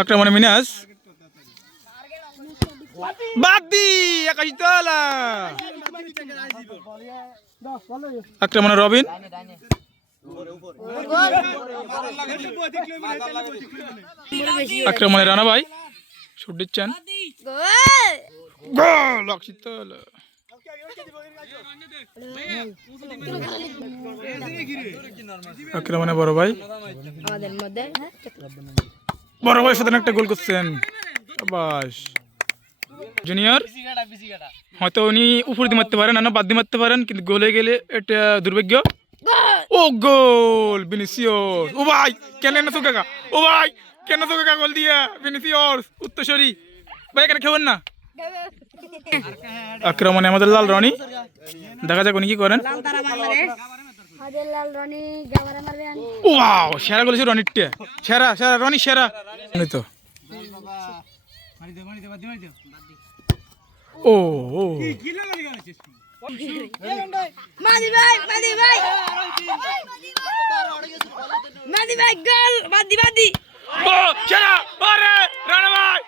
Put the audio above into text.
আক্রমণে মিনাস বাদি আকাশতলা আক্রমণে রবিন আক্রমণে রানা ভাই শুট দিচ্ছেন গোল আকাশতলা আক্রমণে বড় ভাই বড় ভাই সাথে একটা গোল করছেন বাস জুনিয়র হয়তো উনি উপর দিয়ে মারতে পারেন না বাদ দিয়ে মারতে পারেন কিন্তু গোলে গেলে এটা দুর্ভাগ্য ও গোল ভিনিসিয়াস ও ভাই কেন না কাকা ও ভাই কেন তো কাকা গোল দিয়া ভিনিসিয়াস উত্তরসূরি ভাই এখানে খেবেন না আক্রমণে আমাদের লাল রনি দেখা যাক উনি কি করেন ওয়াও সেরা গোল রনিরটা সেরা সেরা রনি সেরা উনি তো ও ও মাদি ভাই গোল মাদি ও সেরা আরে রানা ভাই